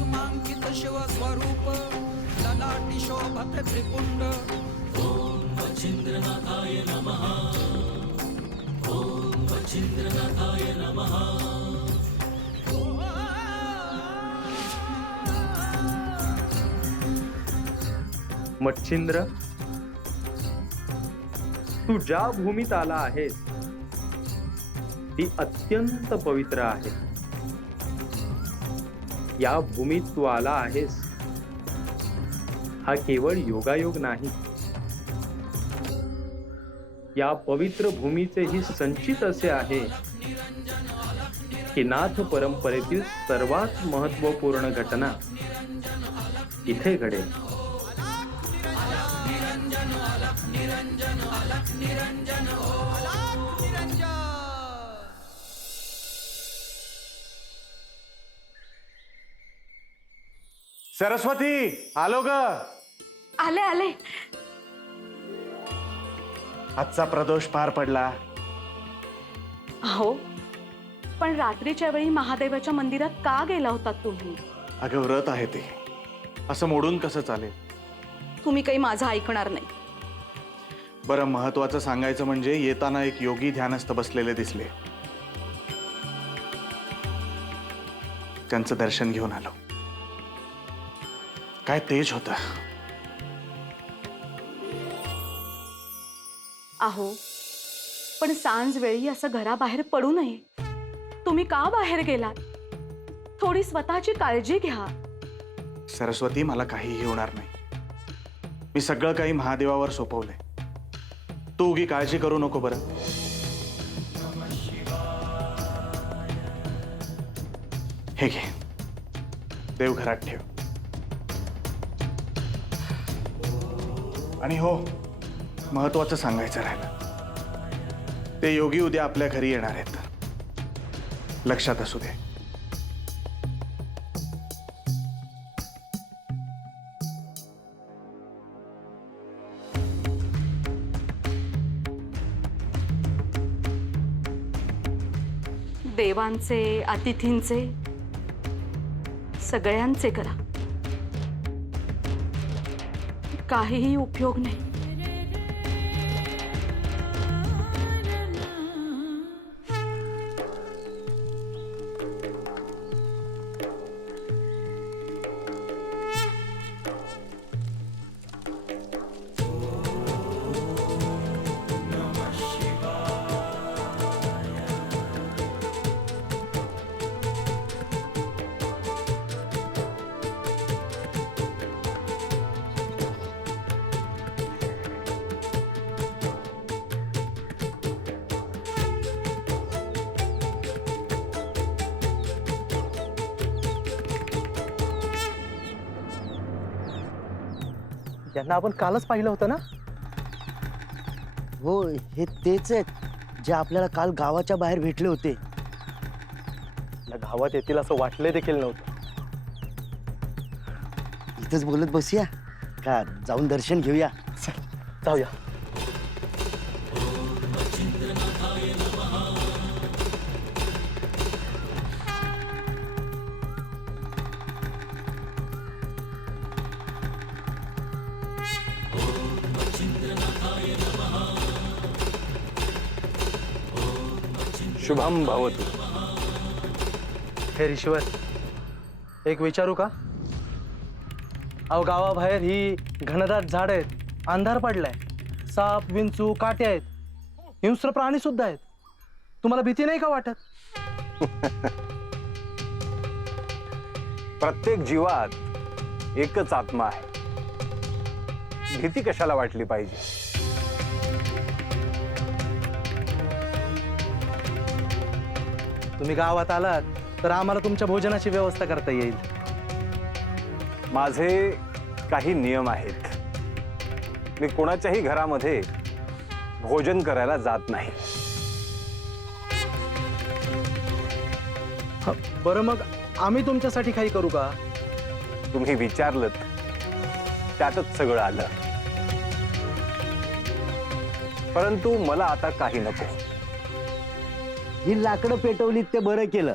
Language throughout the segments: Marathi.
कुसुमांकित शिव स्वरूप ललाटी शोभत त्रिपुंड। ओम वचिंद्रनाथाय नमः। ओम वचिंद्रनाथाय नमः। मच्छिंद्र, तू ज्या भूमीत आला आहेस ती अत्यंत पवित्र आहे। या भूमीत तू आला आहेस हा केवळ योगायोग नाही, या पवित्र भूमीचे ही संचित असे आहे की नाथ परंपरेतील सर्वात महत्वपूर्ण घटना इथे घडेल। सरस्वती, आलो ग। आले आले। आजचा प्रदोष पार पडला। हो, पण रात्रीच्या वेळी महादेवाच्या मंदिरात का गेला होता तुम्ही? अगं व्रत आहे ते, असं मोडून कसं चालेल? तुम्ही काही माझं ऐकणार नाही। बरं, महत्वाचं सांगायचं म्हणजे येताना एक योगी ध्यानस्थ बसलेले दिसले, त्यांचं दर्शन घेऊन आलो। काय तेज होता। आहो, पण सांज वेळी असं घराबाहेर पडू नये। तुम्ही का बाहेर गेलात? थोडी स्वतःची काळजी घ्या। सरस्वती, मला काहीही होणार नाही। मी सगळं काही महादेवावर सोपवलंय, तू उगी काळजी करू नको बरं। हे घे, देव घरात ठेव। आणि हो, महत्वाचं सांगायचं राहिलं, ते योगी उद्या आपल्या घरी येणार आहेत, लक्षात असू दे। देवांचे, अतिथींचे, सगळ्यांचे करा, काहीही उपयोग नाही। यांना आपण कालच पाहिलं होतं ना? हो, हे तेच आहेत जे आपल्याला काल गावाच्या बाहेर भेटले होते। या गावात येतील असं वाटले देखील नव्हतं। इथंच बोलत बसूया का जाऊन दर्शन घेऊया? जाऊया। शुभम भवतु। हे ईश्वर, एक विचारू का? अहो, गावाबाहेर ही घनदाट झाड आहेत, अंधार पडलाय, साप, विंचू, काटे आहेत, हिंस्र प्राणी सुद्धा आहेत। तुम्हाला भीती नाही का वाटत? प्रत्येक जीवात एकच आत्मा आहे, भीती कशाला वाटली पाहिजे? तुम्ही गावात आलात तर आम्हाला तुमच्या भोजनाची व्यवस्था करता येईल। माझे काही नियम आहेत, मी कोणाच्याही घरामध्ये भोजन करायला जात नाही। बरं, मग आम्ही तुमच्यासाठी काही करू का? तुम्ही विचारलं त्यातच सगळं आलं, परंतु मला आता काही नको। ही लाकडं पेटवलीत ते बरं केलं,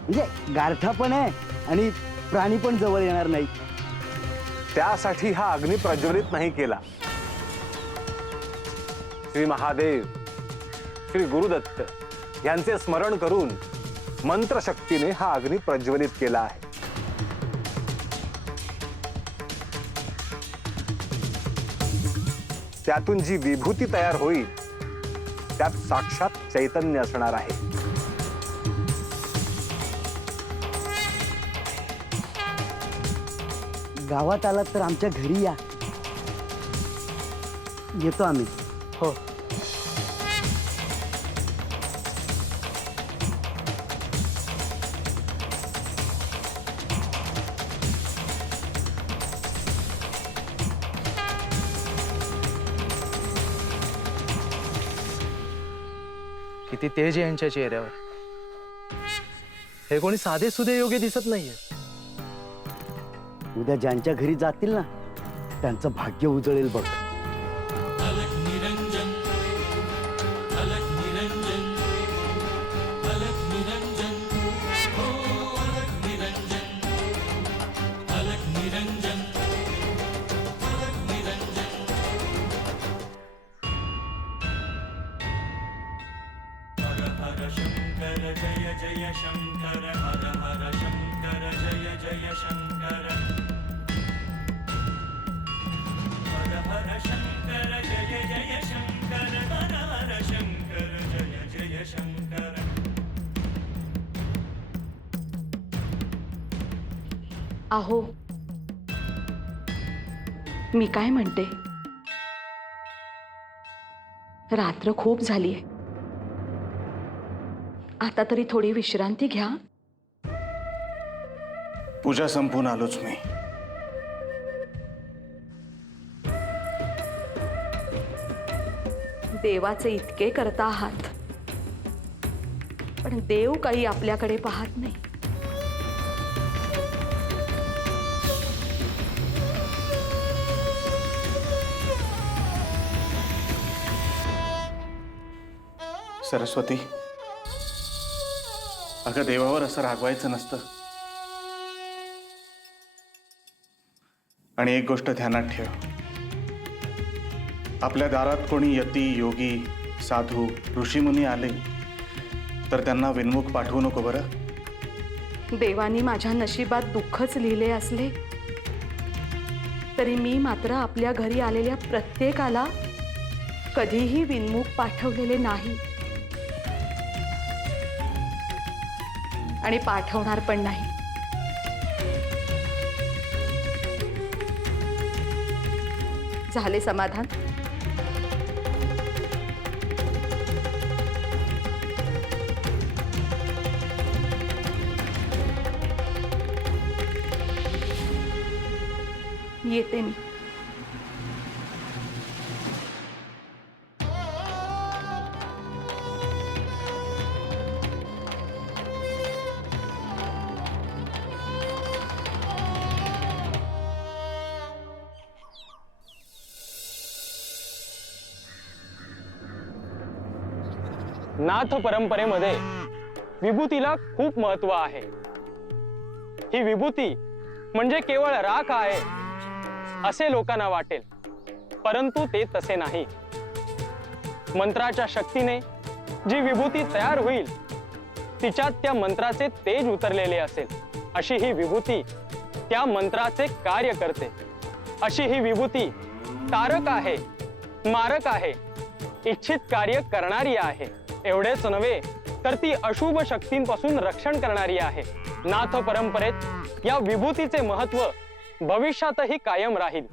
म्हणजे गारठा पण आहे आणि प्राणी पण जवळ येणार नाही. त्यासाठी हा अग्नी प्रज्वलित नाही केला. श्री महादेव, श्री गुरुदत्त यांचे स्मरण करून मंत्रशक्तीने हा अग्नी प्रज्वलित केला आहे. त्यातून जी विभूती तयार होईल त्यात साक्षात चैतन्य असणार आहे. गावात आलात तर आमच्या घरी या. येतो आम्ही. हो. किती तेज आहे यांच्या चेहऱ्यावर. हे कोणी साधे सुधे योगी दिसत नाहीये. उद्या ज्यांच्या घरी जातील ना त्यांचं भाग्य उजळेल बघ. अलग निरंजन, अलग निरंजन, अलग निरंजन, हो अलग निरंजन, अलग निरंजन, अलग निरंजन. हर हर शंकर जय जय शंकर, हर हर शंकर जय जय शंकर. हर हर शंकर जय जय शंकर, हर हर शंकर जय जय शंकर. अहो, मी काय म्हणते, रात्र खूप झालीये. आता तरी थोडी विश्रांती घ्या. पूजा संपून आलोच मी. देवाचे इतके करता आहात, पण देव काही आपल्याकडे पाहत नाही. सरस्वती, अगं देवावर असं रागवायचं नसतं. आणि एक गोष्ट ध्यानात ठेव, आपल्या दारात कोणी यती, योगी, साधू, ऋषीमुनी आले तर त्यांना विनमुख पाठवू नको बरं. देवानी माझ्या नशिबात दुःखच लिहिले असले तरी मी मात्र आपल्या घरी आलेल्या प्रत्येकाला कधीही विनमुख पाठवलेले नाही आणि पाठवणार पण नाही. झाले समाधान? येते मी. नाथ परंपरेमध्ये विभूतीला खूप महत्व आहे. ही विभूती म्हणजे केवळ राख आहे असे लोकांना वाटेल, परंतु ते तसे नाही. मंत्राच्या शक्तीने जी विभूती तयार होईल तिच्यात त्या मंत्राचे तेज उतरलेले असेल. अशी ही विभूती त्या मंत्राचे कार्य करते. अशी ही विभूती तारक आहे, मारक आहे, इच्छित कार्य करणारी आहे. एवढेच नव्हे तर ती अशुभ शक्तींपासून रक्षण करणारी आहे. नाथ परंपरेत या विभूतीचे महत्व भविष्यातही कायम राहील.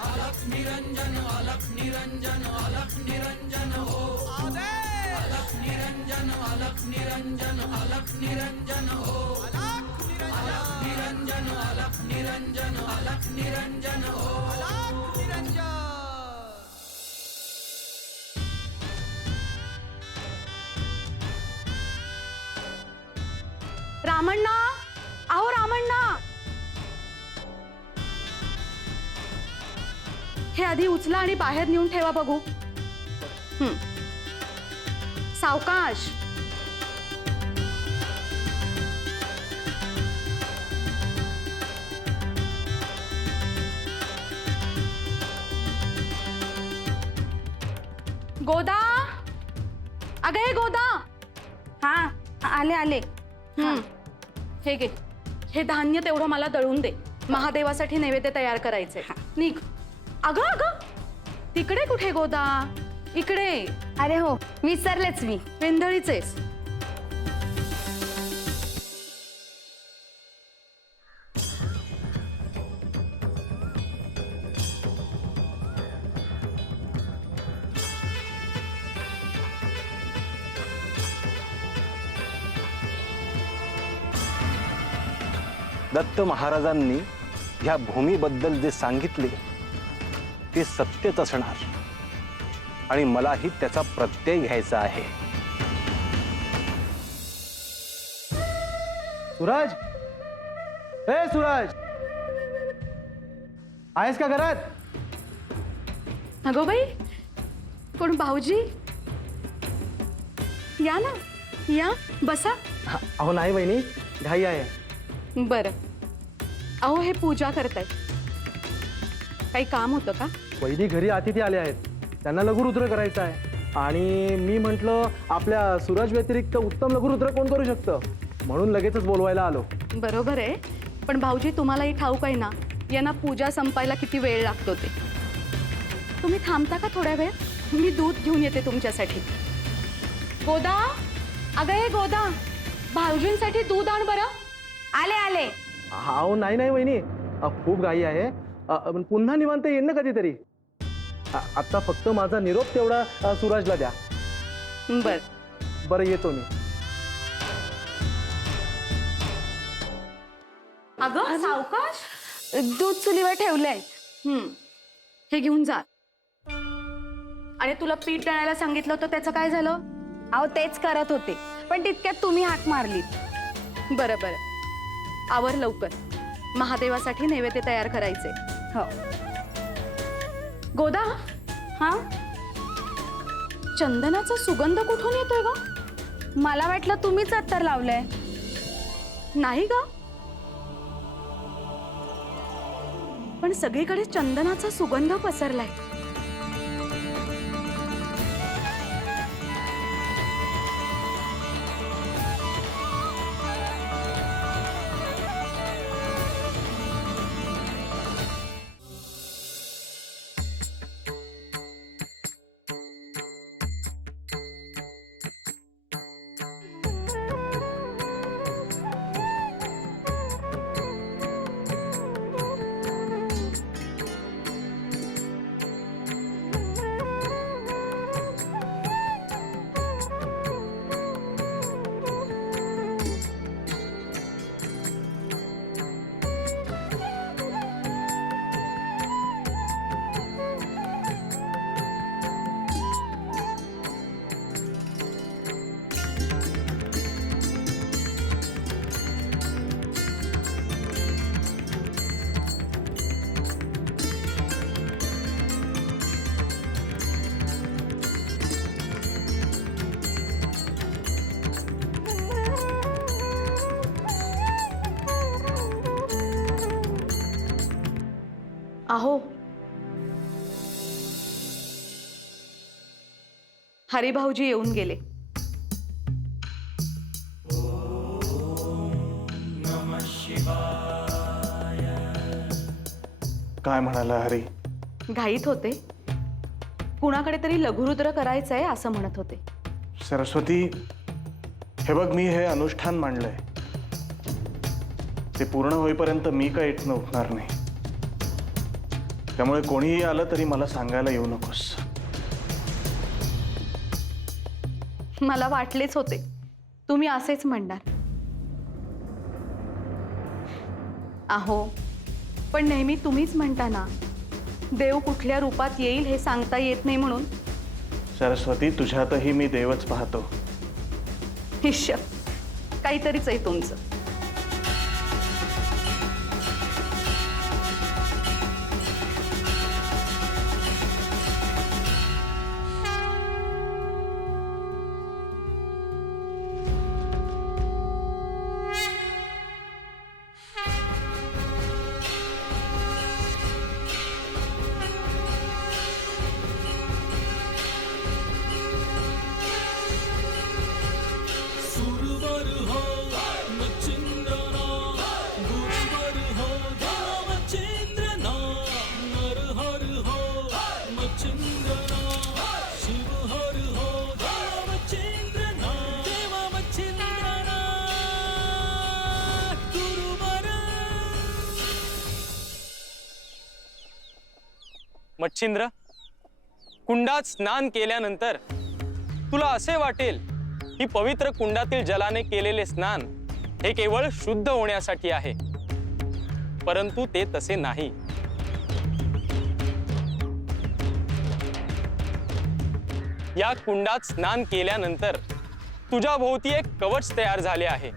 अलग निरंजन, अलग निरंजन, अलग निरंजन, हो अलग निरंजन, अलग निरंजन, अलग निरंजन, हो अलग निरंजन, अलग निरंजन, अलग निरंजन, हो अलग निरंजन. रामण्णा, अहो रामण्णा, हे आधी उचला आणि बाहेर नेऊन ठेवा बघू. सावकाश. गोदा, अगं हे गोदा. हा आले आले. हे घे, हे धान्य तेवढं मला दळून दे. महादेवासाठी नैवेद्य तयार करायचे. निघ. अगं अगं, तिकडे कुठे गोदा? इकडे. अरे हो, विसरलेच मी. वेंधळीचेस. दत्त महाराजांनी ह्या भूमीबद्दल जे सांगितले ते सत्यच असणार आणि मलाही त्याचा प्रत्यय घ्यायचा आहे. सूरज, ए सूरज, आहेस का घरात? अगो बाई, कोण भाऊजी? या ना, या बसा. अहो नाही वहिनी, घाई आहे. बरं. अहो हे पूजा करतायत, काही काम होतं का? वहिनी घरी अतिथी आले आहेत, त्यांना लघुरुद्र करायचं आहे आणि मी म्हटलं आपल्या सूरज व्यतिरिक्त उत्तम लघुरुद्र कोण करू शकतं, म्हणून लगेचच बोलवायला आलो. बरोबर आहे, पण भाऊजी तुम्हालाही ठाऊक आहे ना यांना पूजा संपायला किती वेळ लागतो ते. तुम्ही थांबता का थोड्या वेळ? मी दूध घेऊन येते तुमच्यासाठी. गोदा, अगं हे गोदा, भाऊजींसाठी दूध आण बरं. आले आले. अहो नाही नाही वहिनी, खूप घाई आहे. पण पुन्हा निवांत येईन ना कधीतरी. आता फक्त माझा निरोप तेवढा सूरजला द्या. बरं येतो मी. अगं सावकाश. दूध चुलीवर ठेवलंय. हे घेऊन जा. आणि तुला पीठ दळायला सांगितलं होतं त्याचं काय झालं? अहो तेच करत होते, पण तितक्यात तुम्ही हाक मारलीत. बरं बरं, आवर लवकर. महादेवासाठी नैवेद्य तयार करायचे. हो. गोदा, हा चंदनाचा सुगंध कुठून येतोय ग? मला वाटलं तुम्हीच अत्तर लावलंय. नाही ग, पण सगळीकडे चंदनाचा सुगंध पसरलाय. अहो, हरिभाऊजी येऊन गेले. काय म्हणाला हरी? घाईत होते, कुणाकडे तरी लघुरुद्र करायचंय असं म्हणत होते. सरस्वती, हे बघ, मी हे अनुष्ठान मांडलंय, ते पूर्ण होईपर्यंत मी काय इथनं उठणार नाही. त्यामुळे कोणीही आलं तरी मला सांगायला येऊ नकोस. मला वाटलेच होते तुम्ही असेच म्हणणार. अहो, पण नेहमी तुम्हीच म्हणता ना, देव कुठल्या रूपात येईल हे सांगता येत नाही म्हणून. सरस्वती, तुझ्यातही मी देवच पाहतो. हिश्य, काहीतरीच आहे तुमचं. मच्छिंद्र, कुंडात स्नान केल्यानंतर तुला असे वाटेल की पवित्र कुंडातील जलाने केलेले स्नान हे केवळ शुद्ध होण्यासाठी आहे, परंतु ते तसे नाही. या कुंडात स्नान केल्यानंतर तुझ्या भोवती एक कवच तयार झाले आहे.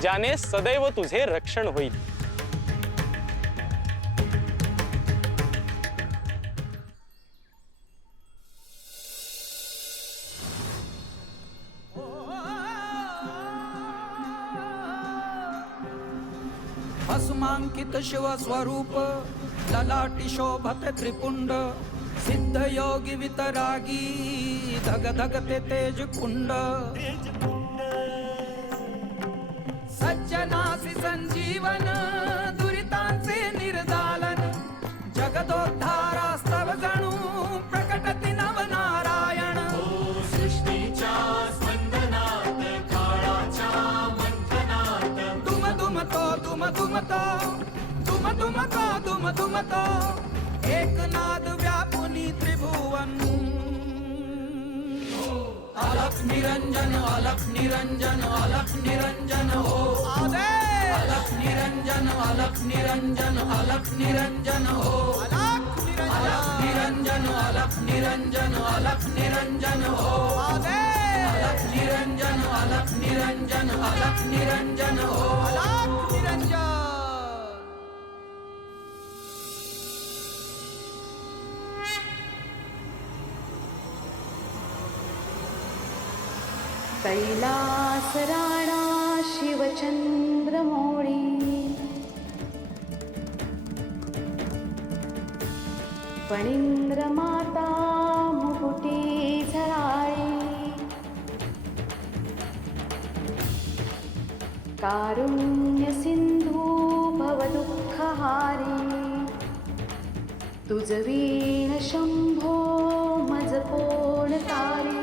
ज्याने सदैव तुझे रक्षण होईल. भस्मांकित शिव स्वरूप ललाटी शोभते त्रिपुंड सिद्ध योगी वितरागी धग धगते तेज कुंड सज्जनासी संजीवन दुरितांचे निर्दालन जगदोद्धारास्तव जणू प्रकटति नवनारायण. सृष्टीच्या स्पंदनात काळाच्या मंथनात दुम दुम तो दुम दुम तो दुम दुम तो दुम दुम तो एक नाद व्यापुनी त्रिभुवन. अलख निरंजन अलख निरंजन अलख निरंजन हो अलख निरंजन अलख निरंजन अलख निरंजन हो अलख निरंजन अलख निरंजन अलख निरंजन हो अलख निरंजन अलख निरंजन अलख निरंजन हो अलख निरंजन. कैलास राणा शिवचंद्रमौळी फणींद्र माता मुकुटी झळाळी कारुण्य सिंधू भवदुःखहारी तुझ वीण शंभो मज कोण तारी.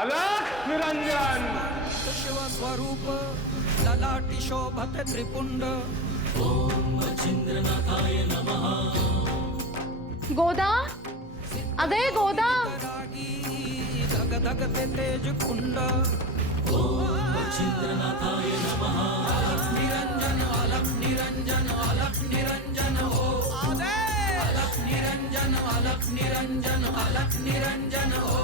अलख निरंजन शिव स्वरूप ललाटी शोभते त्रिपुंड. गोदा, अगे गोदा. रागी धग धगते तेज कुंड. अलख निरंजन अलख निरंजन अलख निरंजन हो अलख निरंजन अलख निरंजन अलख निरंजन हो